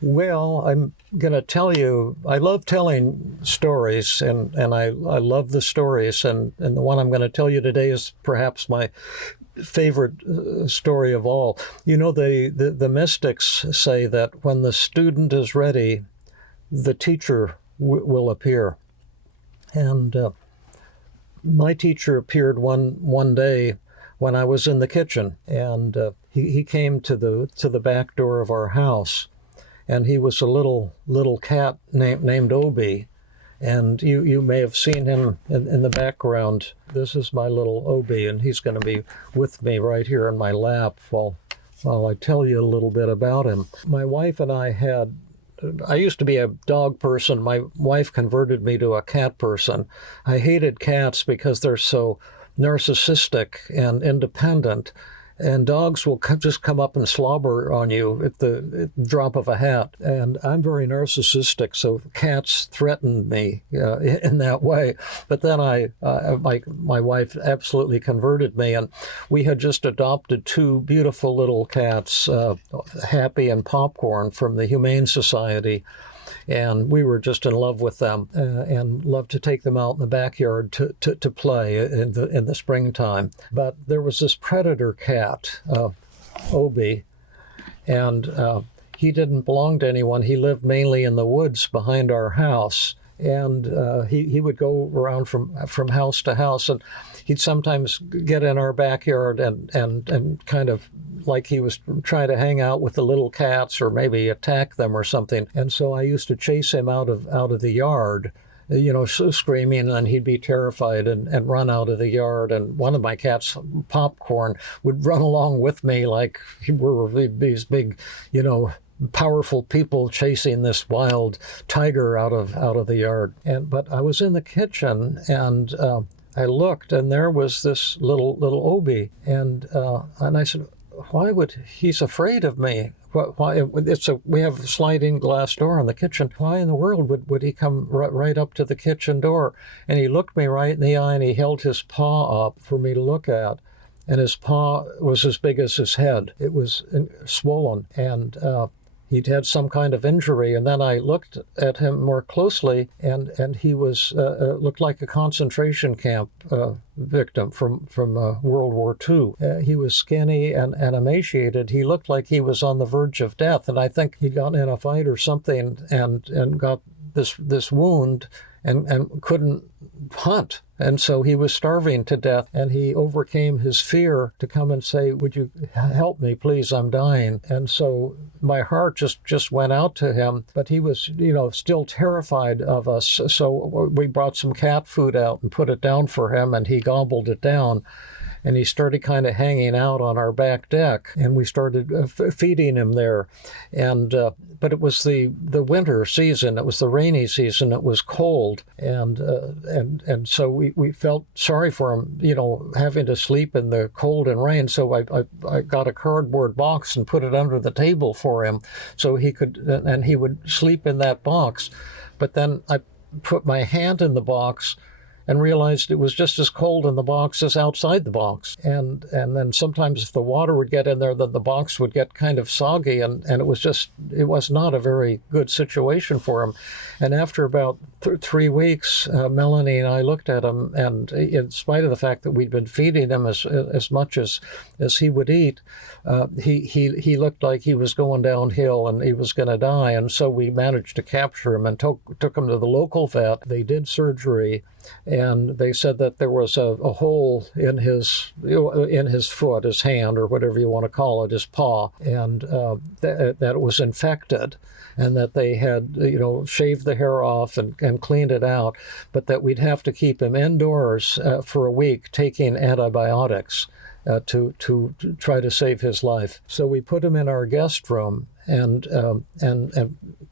Well, I'm going to tell you, I love telling stories, and I love the stories, and the one I'm going to tell you today is perhaps my favorite story of all. You know, the mystics say that when the student is ready, the teacher will appear. And my teacher appeared one day when I was in the kitchen, and he came to the back door of our house. And he was a little cat named Obie. And you may have seen him in the background. This is my little Obie, and he's going to be with me right here in my lap while I tell you a little bit about him. My wife and I used to be a dog person. My wife converted me to a cat person. I hated cats because they're so narcissistic and independent. And dogs will just come up and slobber on you at the drop of a hat. And I'm very narcissistic, so cats threatened me in that way. But then my wife absolutely converted me, and we had just adopted two beautiful little cats, Happy and Popcorn, from the Humane Society. And we were just in love with them and loved to take them out in the backyard to play in the springtime. But there was this predator cat, Obie, and he didn't belong to anyone. He lived mainly in the woods behind our house. And he would go around from house to house, and he'd sometimes get in our backyard and kind of like he was trying to hang out with the little cats or maybe attack them or something. And so I used to chase him out of the yard, screaming, and he'd be terrified and run out of the yard. And one of my cats, Popcorn, would run along with me like we were these big, powerful people chasing this wild tiger out of the yard. But I was in the kitchen, and I looked, and there was this little Obie, and I said, "Why would he's afraid of me? Why? We have a sliding glass door in the kitchen. Why in the world would he come right up to the kitchen door?" And he looked me right in the eye, and he held his paw up for me to look at. And his paw was as big as his head. It was swollen, and he'd had some kind of injury. And then I looked at him more closely, and he was looked like a concentration camp victim from World War II. He was skinny and emaciated. He looked like he was on the verge of death. And I think he'd gotten in a fight or something and got this wound and couldn't hunt. And so he was starving to death, and he overcame his fear to come and say, "Would you help me, please? I'm dying." And so my heart just went out to him, but he was, still terrified of us. So we brought some cat food out and put it down for him, and he gobbled it down. And he started kind of hanging out on our back deck, and we started feeding him there. And but it was the winter season. It was the rainy season. It was cold, and so we felt sorry for him, having to sleep in the cold and rain. So I got a cardboard box and put it under the table for him, so he would sleep in that box. But then I put my hand in the box and realized it was just as cold in the box as outside the box. And then sometimes if the water would get in there, then the box would get kind of soggy, and it was not a very good situation for him. And after about 3 weeks, Melanie and I looked at him, and in spite of the fact that we'd been feeding him as much as he would eat, he looked like he was going downhill and he was going to die. And so we managed to capture him and took him to the local vet. They did surgery, and they said that there was a hole in his foot, his hand, or whatever you want to call it, his paw, and that it was infected, and that they had shaved the hair off and cleaned it out, but that we'd have to keep him indoors for a week taking antibiotics to try to save his life. So we put him in our guest room and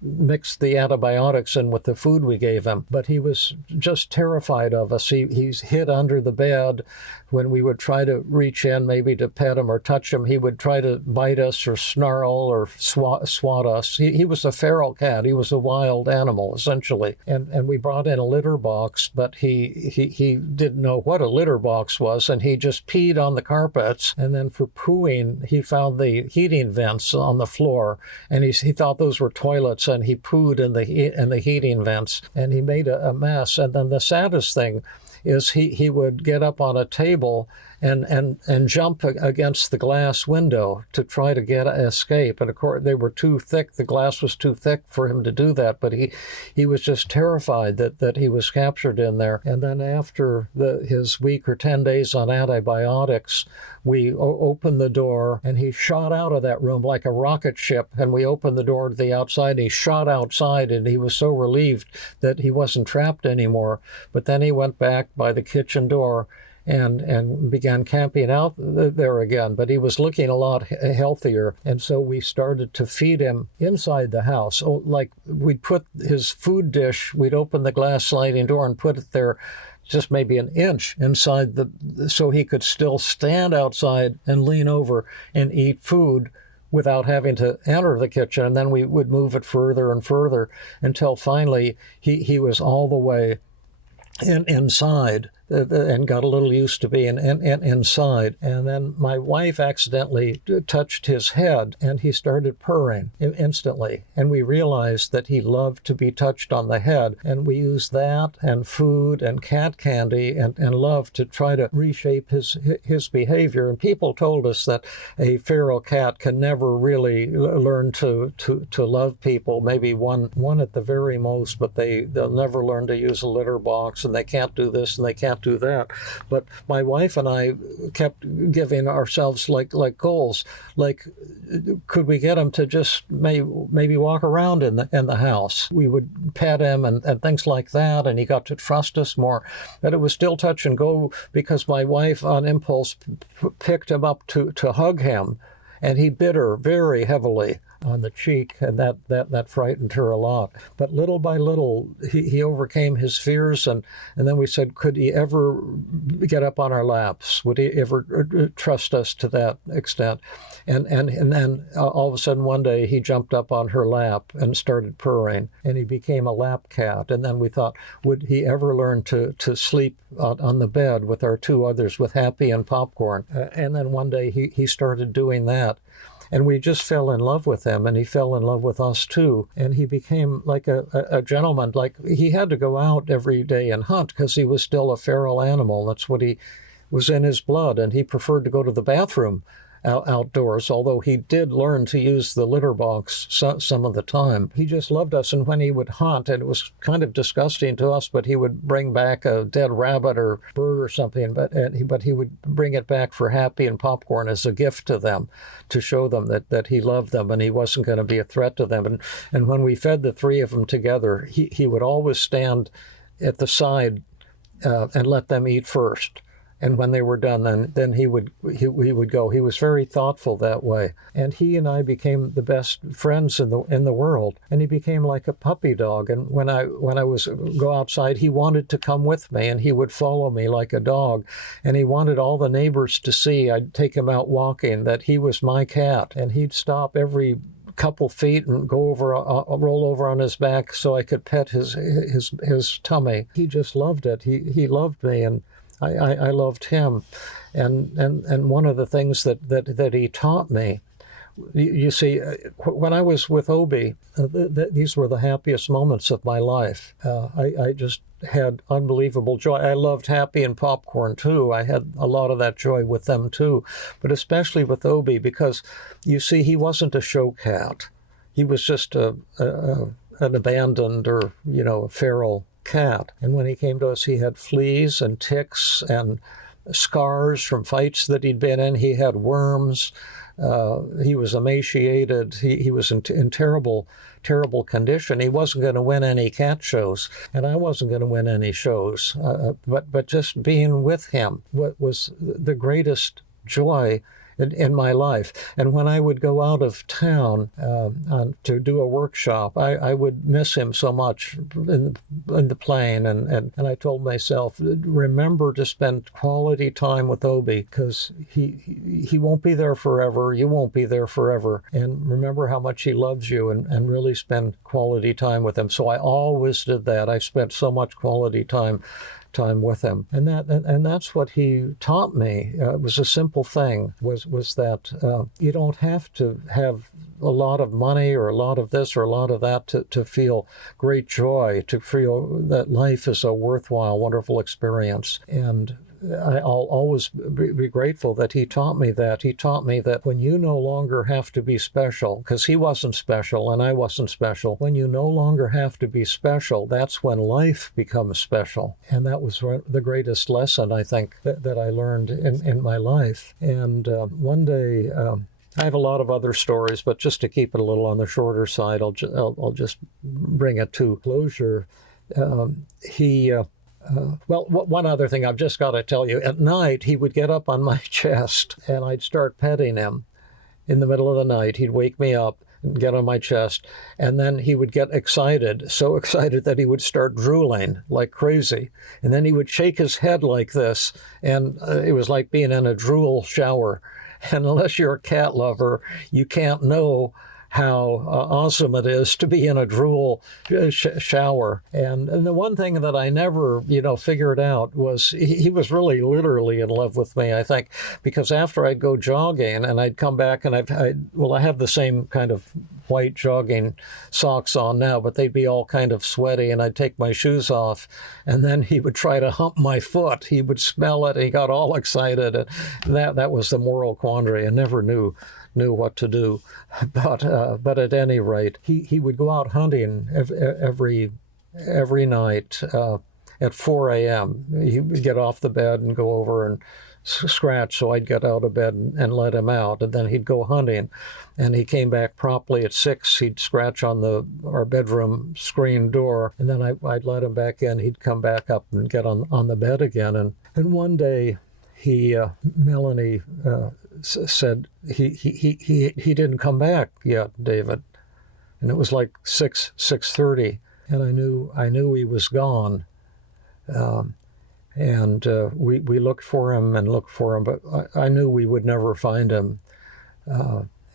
mixed the antibiotics in with the food we gave him. But he was just terrified of us. He's hid under the bed. When we would try to reach in, maybe to pet him or touch him, he would try to bite us or snarl or swat us. He was a feral cat. He was a wild animal, essentially. And we brought in a litter box, but he didn't know what a litter box was, and he just peed on the carpets. And then for pooing, he found the heating vents on the floor, and he thought those were toilets, and he pooed in the heating vents, and he made a mess. And then the saddest thing is he would get up on a table and jump against the glass window to try to escape. And of course, they were too thick. The glass was too thick for him to do that. But he was just terrified that he was captured in there. And then after his week or 10 days on antibiotics, we opened the door, and he shot out of that room like a rocket ship. And we opened the door to the outside, and he shot outside, and he was so relieved that he wasn't trapped anymore. But then he went back by the kitchen door and began camping out there again. But he was looking a lot healthier, and so we started to feed him inside the house. Oh, like we'd put his food dish, we'd open the glass sliding door and put it there just maybe an inch inside so he could still stand outside and lean over and eat food without having to enter the kitchen. And then we would move it further and further until finally he was all the way inside and got a little used to being inside. And then my wife accidentally touched his head, and he started purring instantly. And we realized that he loved to be touched on the head. And we used that and food and cat candy and love to try to reshape his behavior. And people told us that a feral cat can never really learn to love people, maybe one at the very most, but they'll never learn to use a litter box, and they can't do this and they can't do that. But my wife and I kept giving ourselves like goals, like could we get him to just maybe walk around in the house? We would pet him and things like that, and he got to trust us more. But it was still touch and go because my wife on impulse picked him up to hug him, and he bit her very heavily on the cheek, and that frightened her a lot. But little by little, he overcame his fears, and then we said, could he ever get up on our laps? Would he ever trust us to that extent? And then all of a sudden one day he jumped up on her lap and started purring, and he became a lap cat. And then we thought, would he ever learn to sleep on the bed with our two others, with Happy and Popcorn? And then one day he started doing that. And we just fell in love with him, and he fell in love with us too. And he became like a gentleman. Like he had to go out every day and hunt because he was still a feral animal. That's what he was in his blood. And he preferred to go to the bathroom outdoors, although he did learn to use the litter box some of the time. He just loved us, and when he would hunt, and it was kind of disgusting to us, but he would bring back a dead rabbit or bird or something, but he would bring it back for Happy and Popcorn as a gift to them, to show them that he loved them and he wasn't going to be a threat to them. And when we fed the three of them together, he would always stand at the side and let them eat first. And when they were done, then he would go. He was very thoughtful that way. And he and I became the best friends in the world. And he became like a puppy dog. And when I was go outside, he wanted to come with me, and he would follow me like a dog. And he wanted all the neighbors to see. I'd take him out walking, that he was my cat. And he'd stop every couple feet and go over, roll over on his back so I could pet his tummy. He just loved it. He loved me, and I loved him. And one of the things that he taught me, you see, when I was with Obie, these were the happiest moments of my life. I just had unbelievable joy. I loved Happy and Popcorn too. I had a lot of that joy with them too, but especially with Obie, because you see, he wasn't a show cat. He was just an abandoned or a feral cat. And when he came to us, he had fleas and ticks and scars from fights that he'd been in. He had worms. He was emaciated. He was in terrible condition. He wasn't going to win any cat shows, and I wasn't going to win any shows. But just being with him was the greatest joy in my life. And when I would go out of town to do a workshop, I would miss him so much in the plane. And I told myself, remember to spend quality time with Obie, because he won't be there forever. You won't be there forever. And remember how much he loves you, and really spend quality time with him. So I always did that. I spent so much quality time with him, and that's what he taught me. It was a simple thing. Was that you don't have to have a lot of money or a lot of this or a lot of that to feel great joy, to feel that life is a worthwhile, wonderful experience. And I'll always be grateful that he taught me that. He taught me that when you no longer have to be special, because he wasn't special and I wasn't special, when you no longer have to be special, that's when life becomes special. And that was the greatest lesson, I think, that I learned in my life. And one day, I have a lot of other stories, but just to keep it a little on the shorter side, I'll just bring it to closure. One other thing I've just got to tell you. At night, he would get up on my chest, and I'd start petting him. In the middle of the night, he'd wake me up and get on my chest, and then he would get excited, so excited that he would start drooling like crazy. And then he would shake his head like this, and it was like being in a drool shower. And unless you're a cat lover, you can't know how awesome it is to be in a drool shower. And the one thing that I never, figured out was he was really literally in love with me, I think, because after I'd go jogging and I'd come back and I have the same kind of white jogging socks on now, but they'd be all kind of sweaty, and I'd take my shoes off, and then he would try to hump my foot. He would smell it. He got all excited. And that was the moral quandary. I never knew what to do. But at any rate, he would go out hunting every night at 4 a.m. He would get off the bed and go over and scratch, so I'd get out of bed and let him out, and then he'd go hunting. And he came back promptly at 6. He'd scratch on our bedroom screen door, and then I'd let him back in. He'd come back up and get on the bed again. And one day, Melanie said he didn't come back yet, David, and it was like 6:30, and I knew he was gone, and we looked for him, but I knew we would never find him.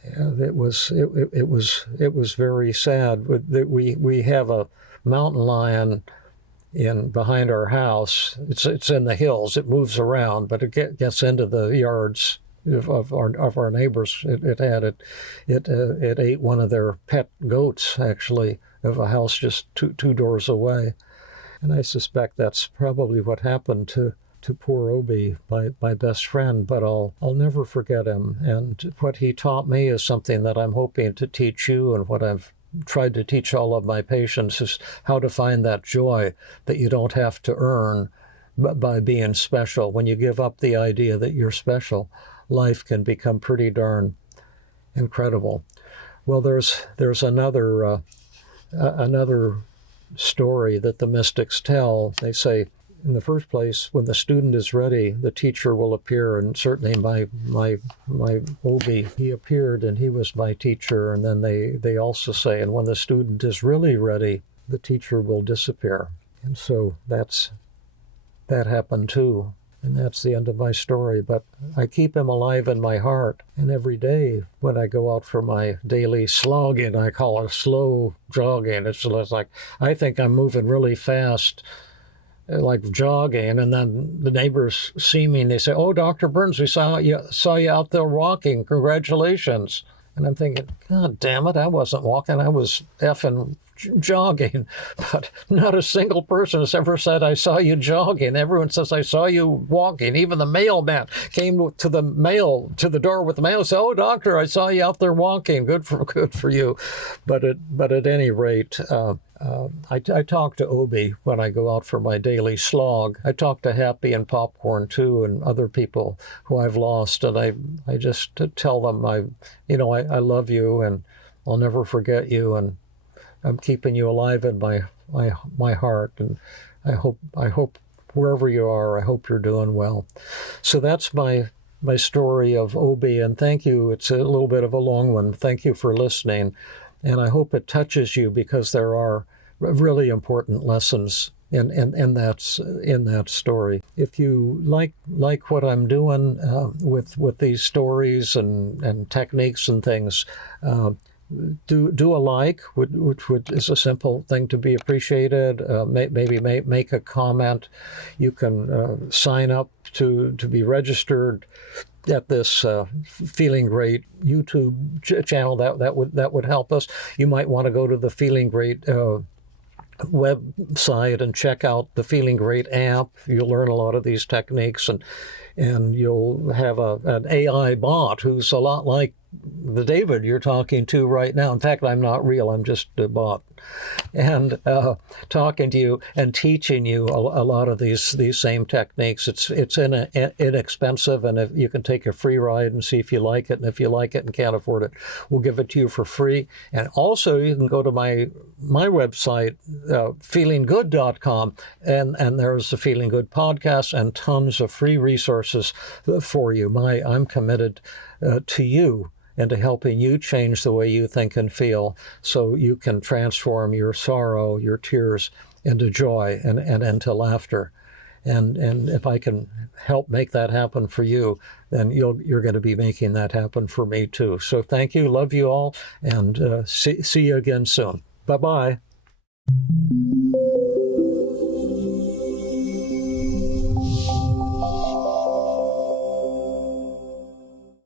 It was very sad. We have a mountain lion behind our house. It's in the hills. It moves around, but it gets into the yards of our neighbors. It ate one of their pet goats, actually, of a house just two doors away. And I suspect that's probably what happened to poor Obie, my best friend, but I'll never forget him. And what he taught me is something that I'm hoping to teach you, and what I've tried to teach all of my patients is how to find that joy that you don't have to earn by being special. When you give up the idea that you're special, life can become pretty darn incredible. Well, there's another story that the mystics tell. They say, in the first place, when the student is ready, the teacher will appear. And certainly my Obie, he appeared and he was my teacher. And then they also say, and when the student is really ready, the teacher will disappear. And so that happened too. And that's the end of my story. But I keep him alive in my heart. And every day when I go out for my daily slogging, I call it slow jogging. It's like, I think I'm moving really fast, like jogging, and then the neighbors see me and they say, "Oh, Dr. Burns, we saw you out there walking. Congratulations." And I'm thinking, God damn it, I wasn't walking, I was effing jogging. But not a single person has ever said, "I saw you jogging." Everyone says, "I saw you walking." Even the mailman came to the door with the mail and said, "Oh, doctor, I saw you out there walking. Good for you." But at any rate, I talk to Obie when I go out for my daily slog. I talk to Happy and Popcorn too, and other people who I've lost, and I just tell them I love you, and I'll never forget you, and I'm keeping you alive in my heart, and I hope wherever you are, I hope you're doing well. So that's my story of Obie, and thank you. It's a little bit of a long one. Thank you for listening. And I hope it touches you, because there are really important lessons in that story. If you like what I'm doing with these stories and techniques and things, do a like, which is a simple thing to be appreciated. Maybe make a comment. You can sign up to be registered at this Feeling Great YouTube channel, that would help us. You might want to go to the Feeling Great website and check out the Feeling Great app. You'll learn a lot of these techniques, and you'll have an AI bot who's a lot like the David you're talking to right now. In fact, I'm not real. I'm just a bot. And talking to you and teaching you a lot of these same techniques. It's inexpensive, and if you can take a free ride and see if you like it. And if you like it and can't afford it, we'll give it to you for free. And also, you can go to my website, feelinggood.com, and there's the Feeling Good podcast and tons of free resources for you. I'm committed to you and to helping you change the way you think and feel, so you can transform your sorrow, your tears, into joy and into laughter. And if I can help make that happen for you, then you're going to be making that happen for me too. So thank you, love you all, and see you again soon. Bye-bye.